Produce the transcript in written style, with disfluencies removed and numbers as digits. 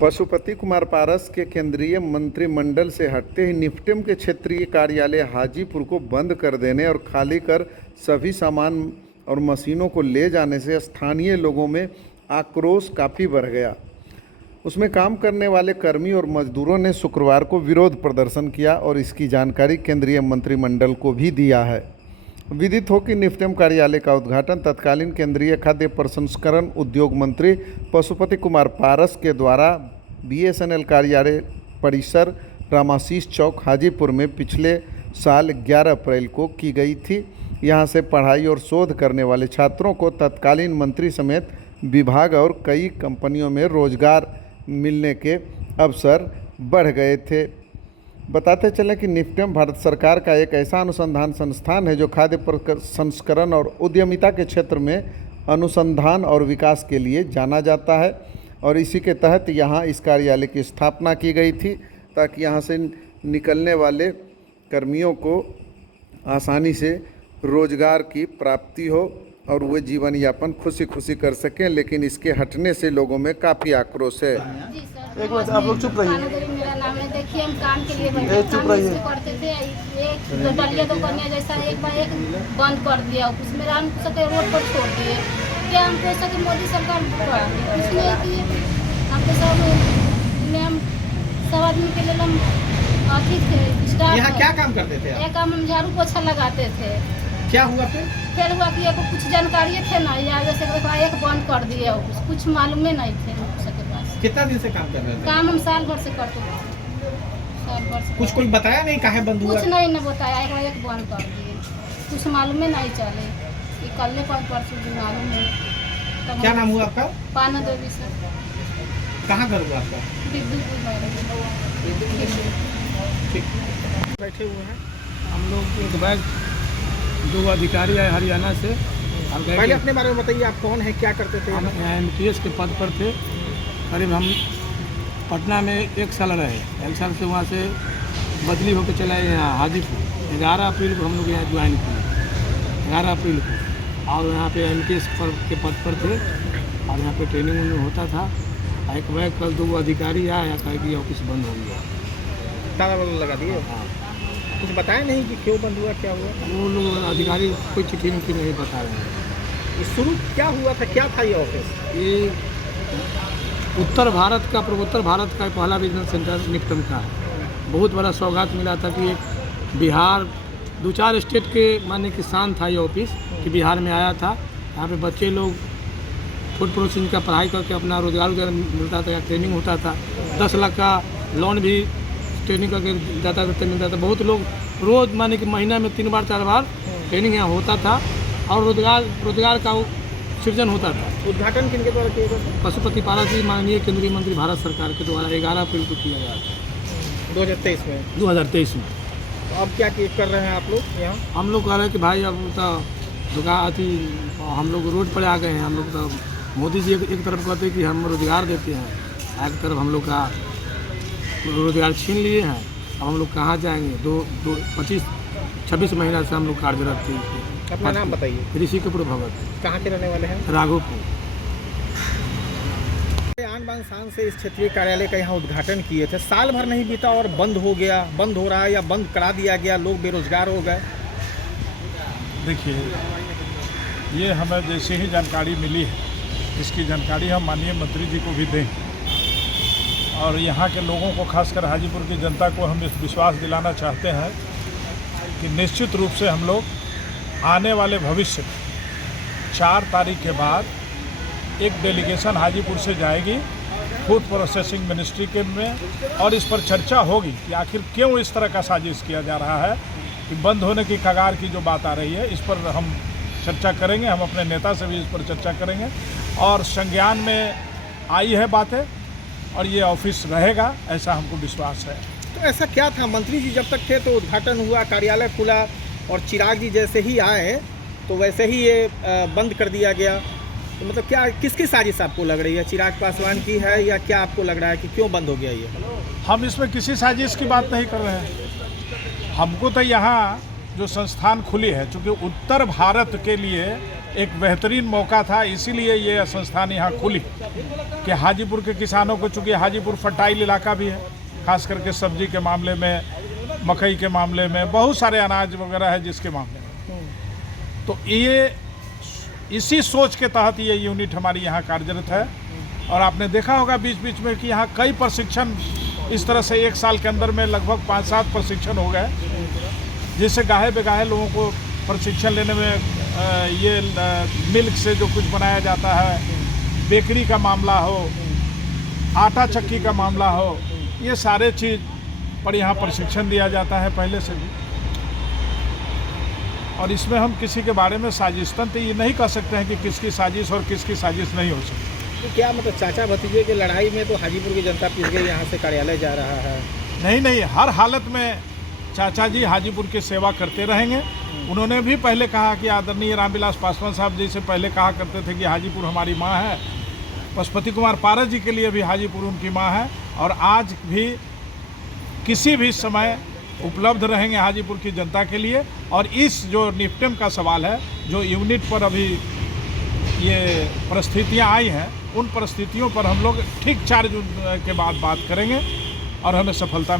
पशुपति कुमार पारस के केंद्रीय मंत्रिमंडल से हटते ही निफ्टेम के क्षेत्रीय कार्यालय हाजीपुर को बंद कर देने और खाली कर सभी सामान और मशीनों को ले जाने से स्थानीय लोगों में आक्रोश काफ़ी बढ़ गया। उसमें काम करने वाले कर्मी और मजदूरों ने शुक्रवार को विरोध प्रदर्शन किया और इसकी जानकारी केंद्रीय मंत्रिमंडल को भी दिया है। विदित हो कि निफ्टेम कार्यालय का उद्घाटन तत्कालीन केंद्रीय खाद्य प्रसंस्करण उद्योग मंत्री पशुपति कुमार पारस के द्वारा बीएसएनएल कार्यालय परिसर रामाशीष चौक हाजीपुर में पिछले साल 11 अप्रैल को की गई थी। यहां से पढ़ाई और शोध करने वाले छात्रों को तत्कालीन मंत्री समेत विभाग और कई कंपनियों में रोजगार मिलने के अवसर बढ़ गए थे। बताते चलें कि निफ्टेम भारत सरकार का एक ऐसा अनुसंधान संस्थान है जो खाद्य प्रसंस्करण और उद्यमिता के क्षेत्र में अनुसंधान और विकास के लिए जाना जाता है और इसी के तहत यहाँ इस कार्यालय की स्थापना की गई थी ताकि यहाँ से निकलने वाले कर्मियों को आसानी से रोजगार की प्राप्ति हो और वे जीवन यापन खुशी खुशी कर सकें। लेकिन इसके हटने से लोगों में काफ़ी आक्रोश है। एक मिनट आप लोग चुप रहिए। मेरा नाम है, देखिए हम काम के लिए बैठे चुप रहिए। करते थे। एक डलिया दुकानिया जैसा एक बार एक बंद कर दिया, उसमें हम सके रोड पर छोड़ दिए। क्या हमको सके मोदी सरकार कुछ नहीं किए। हमको सब आदमी के लिए हम अथी थे स्टाफ। यहाँ क्या काम करते थे? एक काम हम झाड़ू पोछा लगाते थे। क्या हुआ फिर हुआ कि कुछ जानकारी थे ना, या जैसे एक बंद कर दिया, कुछ मालूम नहीं थे सबके पास। कितना दिन से काम कर रहे थे? काम हम साल भर से करते थे। साल भर से कुछ कोई बताया नहीं काहे बंद हुआ? कुछ नहीं बताया, एक बंद कर दिए, कुछ मालूम नहीं चले। ये कल परसों भी मालूम है। क्या नाम हुआ आपका? पाना देवी सर। कहाँ घर हुआ आपका? बैठे हुए हैं हम लोग। एक बैग 2 अधिकारी आए हरियाणा से। पहले अपने बारे में बताइए, आप कौन है, क्या करते थे? हम MTS के पद पर थे। करीब हम पटना में 1 साल रहे। 1 साल से वहाँ से बदली होकर चले आए यहाँ हाजीपुर। 11 अप्रैल को हम लोग यहाँ ज्वाइन किए, 11 अप्रैल को। और यहाँ पे MTS के पद पर थे और यहाँ पे ट्रेनिंग होता था। एक बैग कल 2 अधिकारी आया, कहा कि ऑफिस बंद हो गया। ताला वाला लगा दिए? हाँ। कुछ बताया नहीं कि क्यों बंद हुआ, क्या हुआ? वो लोग अधिकारी कोई चिट्ठी नहीं बता रहे हैं। शुरू क्या हुआ था, क्या था ये ऑफिस? ये उत्तर भारत का पूर्वोत्तर भारत का पहला बिजनेस सेंटर निफ्टेम का है। बहुत बड़ा सौगात मिला था कि एक बिहार 2-4 स्टेट के माने किसान था ये ऑफिस कि बिहार में आया था। यहाँ पे बच्चे लोग फूड प्रोसेसिंग का पढ़ाई करके अपना रोजगार मिलता था, ट्रेनिंग होता था। 10 लाख का लोन भी ट्रेनिंग करके जाता था, मिलता था। बहुत लोग रोज़ माने कि महीना में 3 बार 4 बार ट्रेनिंग यहाँ होता था और रोजगार का सृजन होता था। उद्घाटन किनके द्वारा किया गया? पशुपति पारस जी माननीय केंद्रीय मंत्री भारत सरकार के द्वारा 11 अप्रैल को किया गया था 2023 में। 2023 में। तो अब क्या कर रहे हैं आप लोग यहाँ? हम लोग कह रहे हैं कि भाई अब तो दुकान अथी हम लोग रोड पर आ गए हैं। हम लोग तो मोदी जी एक तरफ कहते हैं कि हम रोजगार देते हैं, एक तरफ हम लोग का रोजगार छीन लिए हैं। अब हम लोग कहाँ जाएंगे? 26 महीना से हम लोग कार्यरत थे। अपना नाम बताइए। ऋषि कपूर भगत। कहाँ के रहने वाले हैं? राघोपुर। आन बान शान से इस क्षेत्रीय कार्यालय का यहाँ उद्घाटन किए थे। साल भर नहीं बीता और बंद हो गया, बंद हो रहा है या बंद करा दिया गया, लोग बेरोजगार हो गए। देखिए, ये हमें जैसे ही जानकारी मिली है, इसकी जानकारी हम माननीय मंत्री जी को भी दें और यहाँ के लोगों को, खासकर हाजीपुर की जनता को हम इस विश्वास दिलाना चाहते हैं कि निश्चित रूप से हम लोग आने वाले भविष्य में 4 तारीख के बाद एक डेलीगेशन हाजीपुर से जाएगी फूड प्रोसेसिंग मिनिस्ट्री के में और इस पर चर्चा होगी कि आखिर क्यों इस तरह का साजिश किया जा रहा है कि बंद होने की कगार की जो बात आ रही है, इस पर हम चर्चा करेंगे। हम अपने नेता से भी इस पर चर्चा करेंगे और संज्ञान में आई है बातें और ये ऑफिस रहेगा, ऐसा हमको विश्वास है। तो ऐसा क्या था, मंत्री जी जब तक थे तो उद्घाटन हुआ, कार्यालय खुला और चिराग जी जैसे ही आए तो वैसे ही ये बंद कर दिया गया। तो मतलब क्या, किसकी साजिश आपको लग रही है? चिराग पासवान की है या क्या आपको लग रहा है कि क्यों बंद हो गया ये? हम इसमें किसी साजिश की बात नहीं कर रहे हैं। हमको तो यहाँ जो संस्थान खुली है, चूँकि उत्तर भारत के लिए एक बेहतरीन मौका था, इसीलिए ये संस्थान यहाँ खुली कि हाजीपुर के किसानों को, चूँकि हाजीपुर फर्टाइल इलाका भी है, खास करके सब्जी के मामले में, मकई के मामले में, बहुत सारे अनाज वगैरह है जिसके मामले में, तो ये इसी सोच के तहत ये यूनिट हमारी यहाँ कार्यरत है। और आपने देखा होगा बीच बीच में कि यहाँ कई प्रशिक्षण इस तरह से 1 साल के अंदर में लगभग 5-7 प्रशिक्षण हो गए, जिससे गाहे बेगाहे लोगों को प्रशिक्षण लेने में ये मिल्क से जो कुछ बनाया जाता है, बेकरी का मामला हो, आटा चक्की का मामला हो, ये सारे चीज़ पर यहाँ प्रशिक्षण दिया जाता है पहले से भी। और इसमें हम किसी के बारे में साजिशतन तो ये नहीं कह सकते हैं कि किसकी साजिश और किसकी साजिश नहीं हो सकती। तो क्या मतलब चाचा भतीजे की लड़ाई में तो हाजीपुर की जनता पिस गई, यहाँ से कार्यालय जा रहा है? नहीं, हर हालत में चाचा जी हाजीपुर की सेवा करते रहेंगे। उन्होंने भी पहले कहा कि आदरणीय रामविलास पासवान साहब जी से पहले कहा करते थे कि हाजीपुर हमारी माँ है। पशुपति कुमार पारस जी के लिए भी हाजीपुर उनकी माँ है, और आज भी किसी भी समय उपलब्ध रहेंगे हाजीपुर की जनता के लिए। और इस जो निफ्टेम का सवाल है, जो यूनिट पर अभी ये परिस्थितियाँ आई हैं, उन परिस्थितियों पर हम लोग ठीक 4 जून के बाद बात करेंगे और हमें सफलता